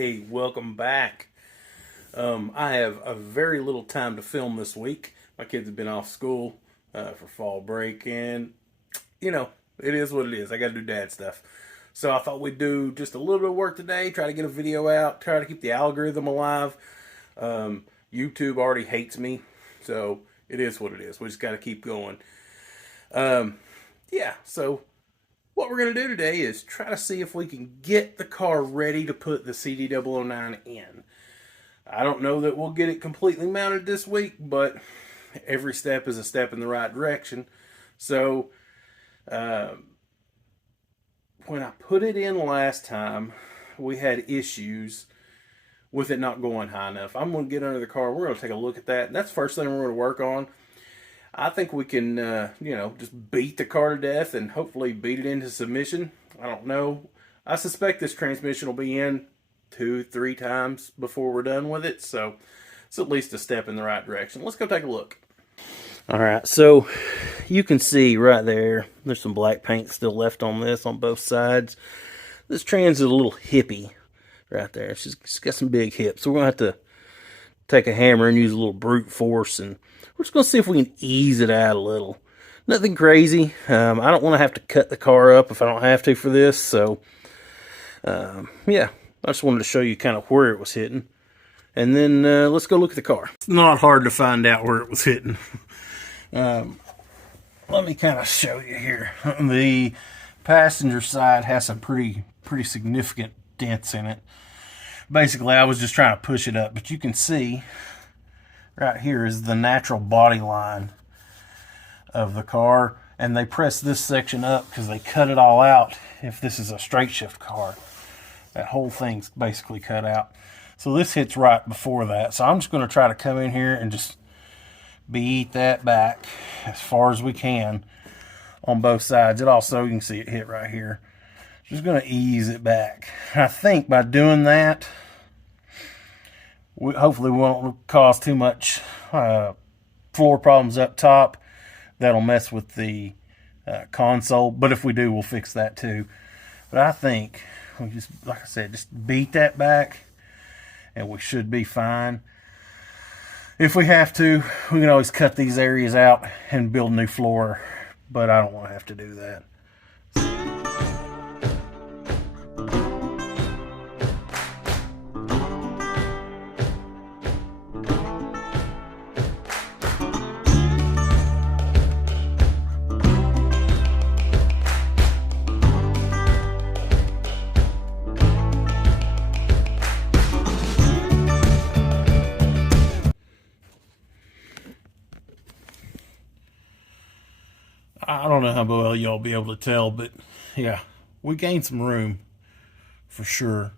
Hey, welcome back. I have a very little time to film this week. My kids have been off school for fall break, and it is what it is. I got to do dad stuff. So I thought we'd do just a little bit of work today, try to get a video out, try to keep the algorithm alive. YouTube already hates me, so it is what it is. We just got to keep going. So what we're going to do today is try to see if we can get the car ready to put the CD009 in. I don't know that we'll get it completely mounted this week, but every step is a step in the right direction. So when I put it in last time, we had issues with it not going high enough. I'm going to get under the car. We're going to take a look at that. That's the first thing we're going to work on. I think we can, just beat the car to death and hopefully beat it into submission. I don't know. I suspect this transmission will be in 2-3 times before we're done with it. So it's at least a step in the right direction. Let's go take a look. All right, so you can see right there, there's some black paint still left on this on both sides. This trans is a little hippie right there. She's got some big hips. So we're going to have to take a hammer and use a little brute force, and we're just going to see if we can ease it out a little. Nothing crazy. I don't want to have to cut the car up if I don't have to for this. So, I just wanted to show you kind of where it was hitting. And then let's go look at the car. It's not hard to find out where it was hitting. Let me kind of show you here. The passenger side has some pretty significant dents in it. Basically, I was just trying to push it up, but you can see right here is the natural body line of the car, and they press this section up because they cut it all out. If this is a straight shift car, that whole thing's basically cut out. So this hits right before that. So I'm just going to try to come in here and just beat that back as far as we can on both sides. It also, you can see it hit right here. Just going to ease it back. I think by doing that, hopefully we won't cause too much floor problems up top. That'll mess with the console. But if we do, we'll fix that too. But I think we just, like I said, just beat that back and we should be fine. If we have to, we can always cut these areas out and build a new floor. But I don't want to have to do that. I don't know how well y'all be able to tell, but yeah, we gained some room for sure.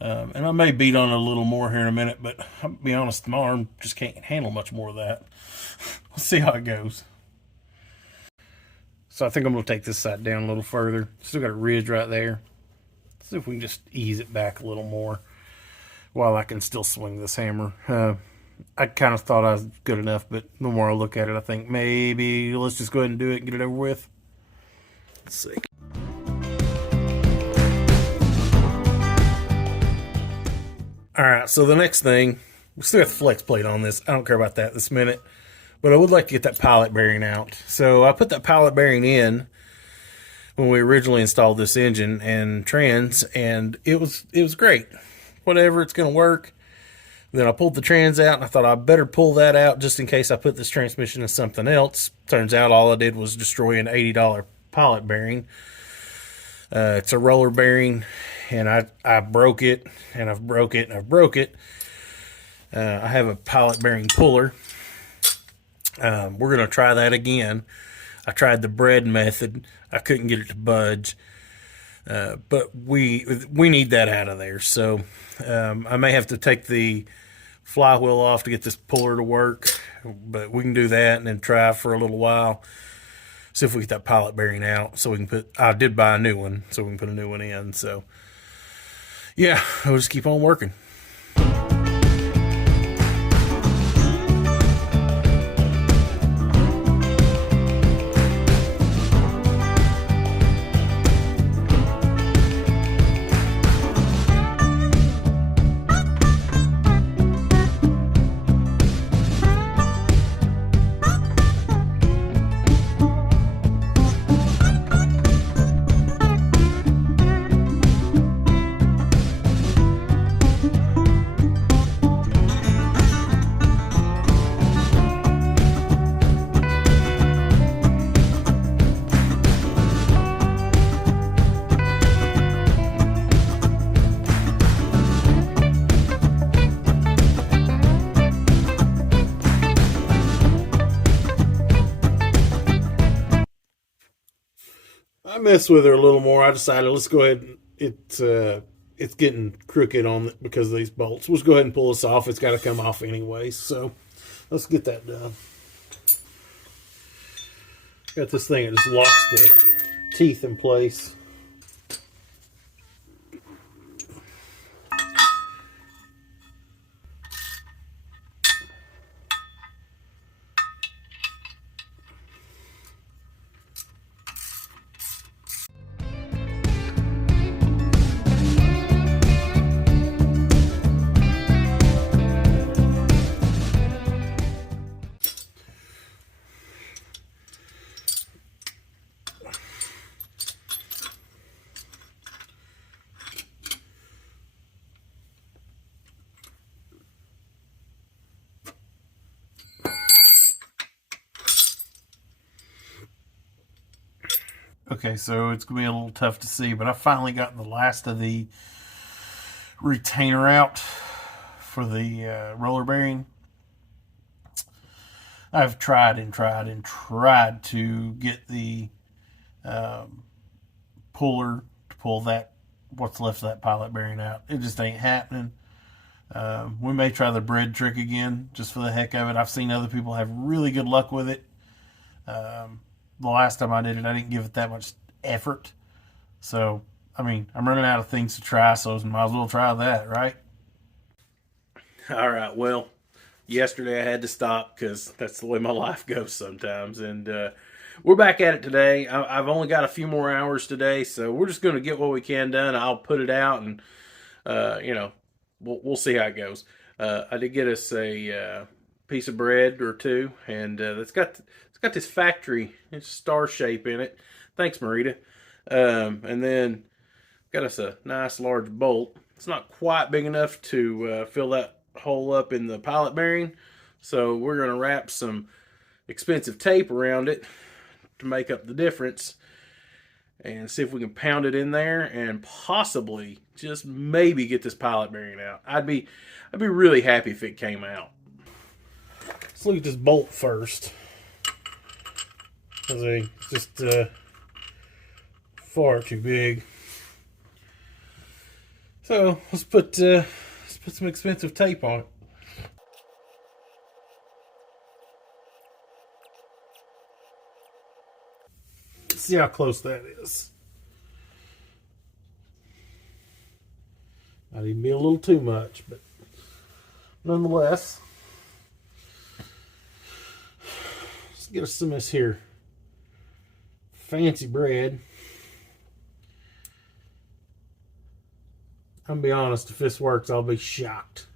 And I may beat on it a little more here in a minute, but I'll be honest, my arm just can't handle much more of that. We'll see how it goes. So I think I'm going to take this side down a little further. Still got a ridge right there. Let's see if we can just ease it back a little more while I can still swing this hammer. I kind of thought I was good enough, but the more I look at it, I think maybe let's just go ahead and do it and get it over with. Let's see. All right, so the next thing, we still got the flex plate on this. I don't care about that this minute, but I would like to get that pilot bearing out. So I put that pilot bearing in when we originally installed this engine and trans, and it was great. Whatever, it's going to work. Then I pulled the trans out, and I thought I'd better pull that out just in case I put this transmission in something else. Turns out all I did was destroy an $80 pilot bearing. It's a roller bearing, and I broke it, and I've broke it, and I've broke it. I have a pilot bearing puller. We're going to try that again. I tried the bread method. I couldn't get it to budge. But we need that out of there. So I may have to take the flywheel off to get this puller to work, but we can do that and then try for a little while, see if we get that pilot bearing out so we can put, I did buy a new one, so we can put a new one in. So yeah, we'll just keep on working. I messed with her a little more. I decided let's go ahead and it's getting crooked on it because of these bolts. Let's go ahead and pull this off. It's got to come off anyway, so let's get that done. Got this thing that just locks the teeth in place. Okay, so it's going to be a little tough to see, but I finally got the last of the retainer out for the roller bearing. I've tried and tried and tried to get the puller to pull that, what's left of that pilot bearing out. It just ain't happening. We may try the bread trick again, just for the heck of it. I've seen other people have really good luck with it. The last time I did it, I didn't give it that much effort. So, I mean, I'm running out of things to try, so I might as well try that, right? All right, well, yesterday I had to stop because that's the way my life goes sometimes. And we're back at it today. I've only got a few more hours today, so we're just going to get what we can done. I'll put it out, and, we'll see how it goes. I did get us a piece of bread or two, and it's got this factory star shape in it. Thanks, Marita. And then got us a nice large bolt. It's not quite big enough to fill that hole up in the pilot bearing, so we're going to wrap some expensive tape around it to make up the difference and see if we can pound it in there and possibly just maybe get this pilot bearing out. I'd be really happy if it came out. Let's look at this bolt first. It's just far too big. So let's put some expensive tape on it. Let's see how close that is. Might even be a little too much, but nonetheless, let's get us some of this here fancy bread. I'm gonna be honest, if this works, I'll be shocked.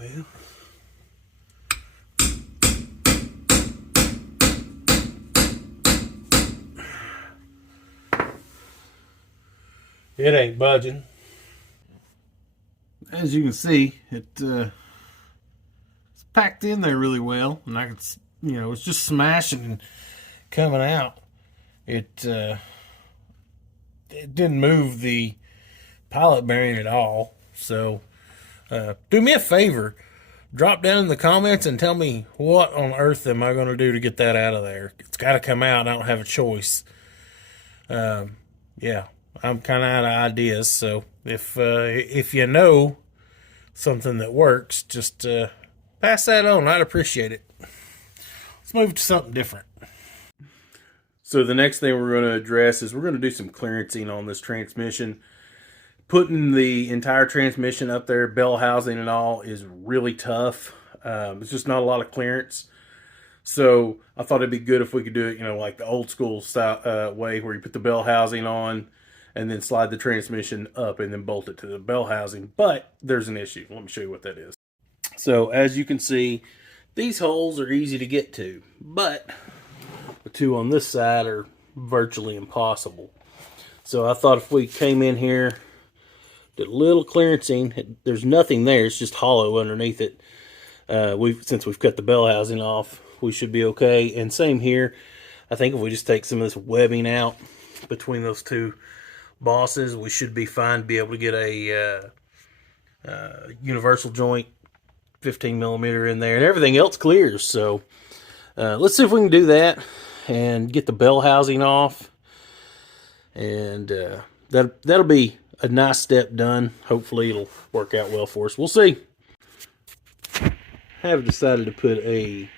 Well, it ain't budging. As you can see, it's packed in there really well, and I could, it's just smashing and coming out. It didn't move the pilot bearing at all. So, do me a favor, drop down in the comments and tell me what on earth am I going to do to get that out of there. It's got to come out. I don't have a choice. Yeah. I'm kind of out of ideas, so if you know something that works, just pass that on. I'd appreciate it. Let's move to something different. So the next thing we're going to address is we're going to do some clearancing on this transmission. Putting the entire transmission up there, bell housing and all, is really tough. It's just not a lot of clearance. So I thought it'd be good if we could do it, like the old school style, way, where you put the bell housing on and then slide the transmission up and then bolt it to the bell housing. But there's an issue. Let me show you what that is. So as you can see, these holes are easy to get to, but the two on this side are virtually impossible. So I thought if we came in here, Did a little clearancing. There's nothing there. It's just hollow underneath it. Since we've cut the bell housing off, we should be okay. And same here. I think if we just take some of this webbing out between those two bosses, we should be fine to be able to get a universal joint 15 millimeter in there, and everything else clears. So let's see if we can do that and get the bell housing off, and that'll be a nice step done. Hopefully it'll work out well for us. We'll see. I have decided to put a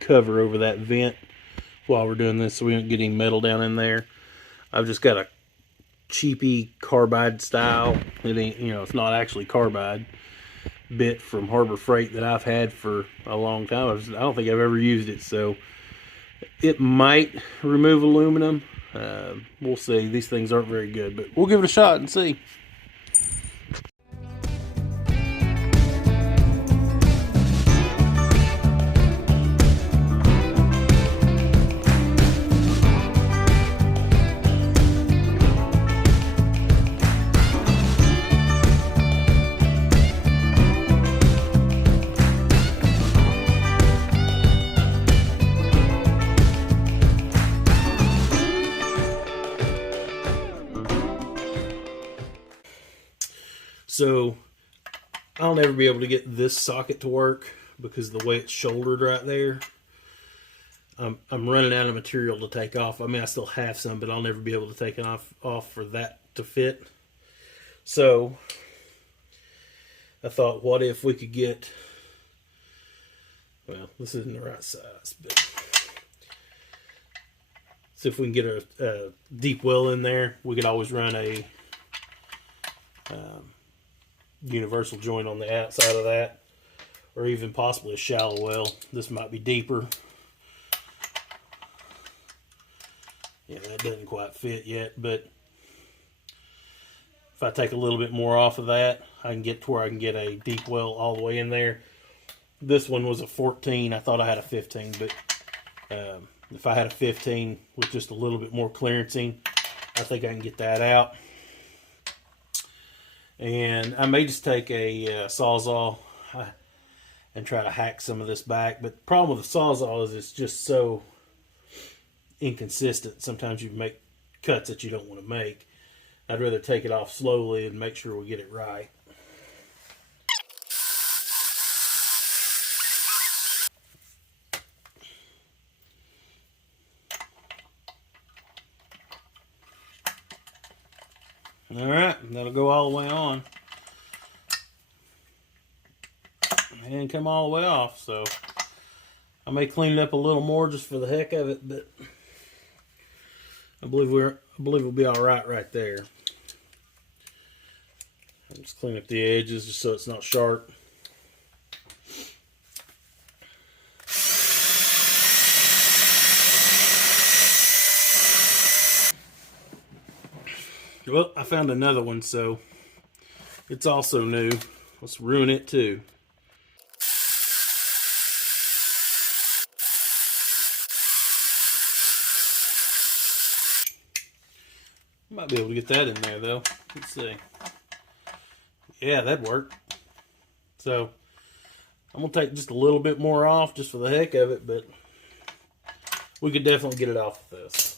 cover over that vent while we're doing this so we don't get any metal down in there. I've just got a cheapy carbide style, it ain't, it's not actually carbide, bit from Harbor Freight that I've had for a long time. I don't think I've ever used it, so it might remove aluminum. We'll see. These things aren't very good, but we'll give it a shot and see. So I'll never be able to get this socket to work because of the way it's shouldered right there. I'm running out of material to take off. I mean, I still have some, but I'll never be able to take it off for that to fit. So I thought, what if we could get, well, this isn't the right size, but see if we can get a deep well in there. We could always run a universal joint on the outside of that, or even possibly a shallow well. This might be deeper. Yeah, that doesn't quite fit yet, but if I take a little bit more off of that, I can get to where I can get a deep well all the way in there. This one was a 14. I thought I had a 15, but if I had a 15 with just a little bit more clearancing, I think I can get that out. And I may just take a Sawzall and try to hack some of this back. But the problem with the Sawzall is it's just so inconsistent. Sometimes you make cuts that you don't want to make. I'd rather take it off slowly and make sure we get it right. Alright, that'll go all the way on. And come all the way off, so I may clean it up a little more just for the heck of it, but I believe we'll be alright right there. I'll just clean up the edges just so it's not sharp. Well, I found another one, so it's also new. Let's ruin it too. Might be able to get that in there though. Let's see. Yeah, that'd work. So I'm gonna take just a little bit more off just for the heck of it, but we could definitely get it off with this.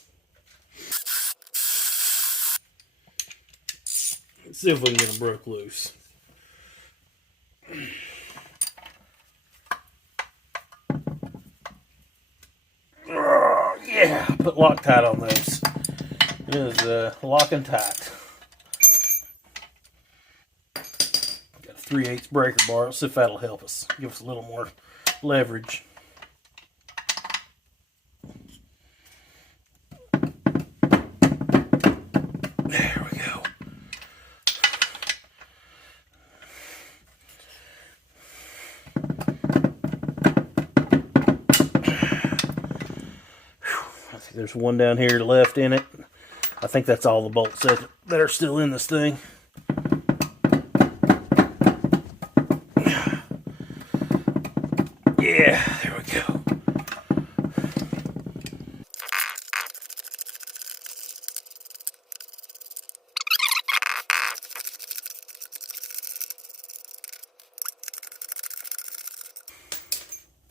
Let's see if we can get them broke loose. Oh, yeah, put Loctite on those. It is locking tight. Got a 3/8 breaker bar. Let's see if that'll help us. Give us a little more leverage. There we go. There's one down here left in it. I think that's all the bolts that are still in this thing. Yeah, there we go.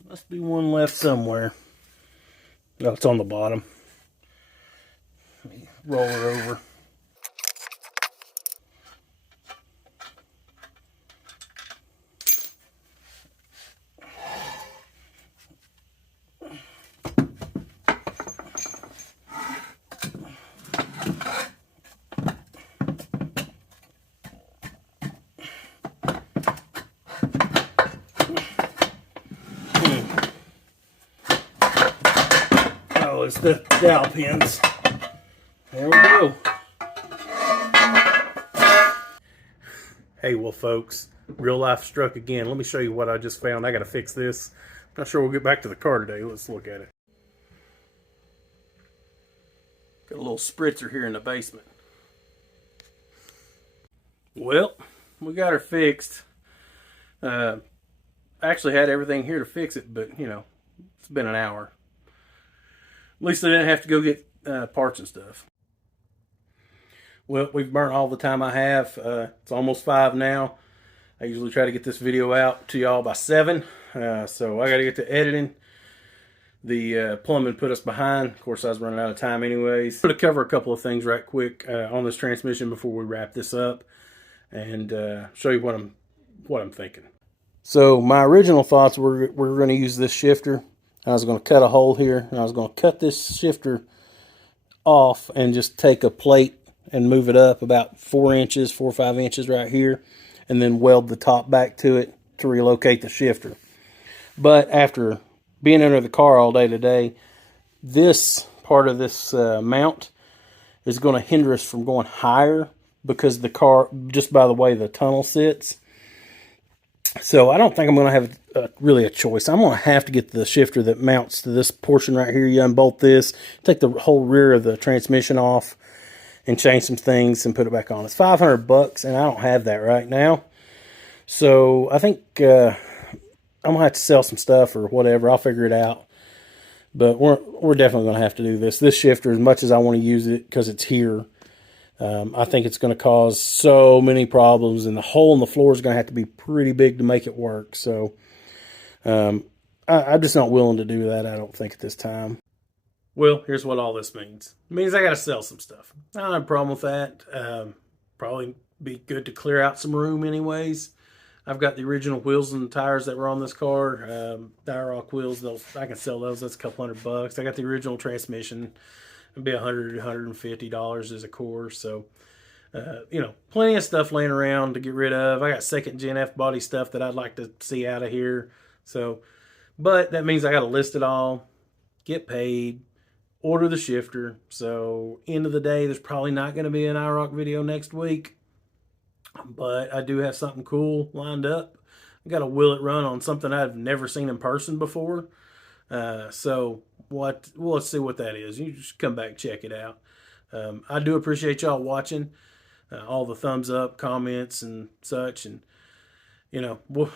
Must be one left somewhere. No, it's on the bottom. Let me roll it over. Oh, it's the dowel pins. There we go. Hey, well, folks, real life struck again. Let me show you what I just found. I got to fix this. I'm not sure we'll get back to the car today. Let's look at it. Got a little spritzer here in the basement. Well, we got her fixed. Actually had everything here to fix it, but, you know, it's been an hour. At least I didn't have to go get parts and stuff. Well, we've burnt all the time I have. It's almost 5 now. I usually try to get this video out to y'all by 7. So I got to get to editing. The plumbing put us behind. Of course, I was running out of time anyways. I'm going to cover a couple of things right quick on this transmission before we wrap this up, and show you what I'm thinking. So my original thoughts were going to use this shifter. I was going to cut a hole here, and I was going to cut this shifter off and just take a plate and move it up about 4 inches, 4 or 5 inches right here, and then weld the top back to it to relocate the shifter. But after being under the car all day today, this part of this mount is going to hinder us from going higher because the car, just by the way the tunnel sits. So I don't think I'm going to have really a choice. I'm going to have to get the shifter that mounts to this portion right here. You unbolt this, take the whole rear of the transmission off, and change some things and put it back on. It's $500, and I don't have that right now. So I think I'm going to have to sell some stuff or whatever. I'll figure it out. But we're definitely going to have to do this. This shifter, as much as I want to use it because it's here, I think it's going to cause so many problems, and the hole in the floor is going to have to be pretty big to make it work. So I'm just not willing to do that, I don't think, at this time. Well, here's what all this means. It means I got to sell some stuff. I don't have a problem with that. Probably be good to clear out some room anyways. I've got the original wheels and tires that were on this car. Dire rock wheels, I can sell those. That's a couple $100. I got the original transmission. It'd be $100, $150 as a core. So, you know, plenty of stuff laying around to get rid of. I got second gen F body stuff that I'd like to see out of here. So, but that means I got to list it all, get paid, order the shifter. So, end of the day, there's probably not going to be an iRock video next week. But I do have something cool lined up. I got a will it run on something I've never seen in person before. So let's see what that is. You just come back and check it out. I do appreciate y'all watching, all the thumbs up, comments, and such. And you know, we'll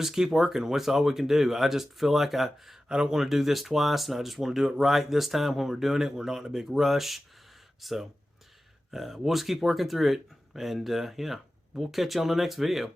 just keep working. What's all we can do? I just feel like I don't want to do this twice, and I just want to do it right this time. When we're doing it, we're not in a big rush. So we'll just keep working through it. And yeah, we'll catch you on the next video.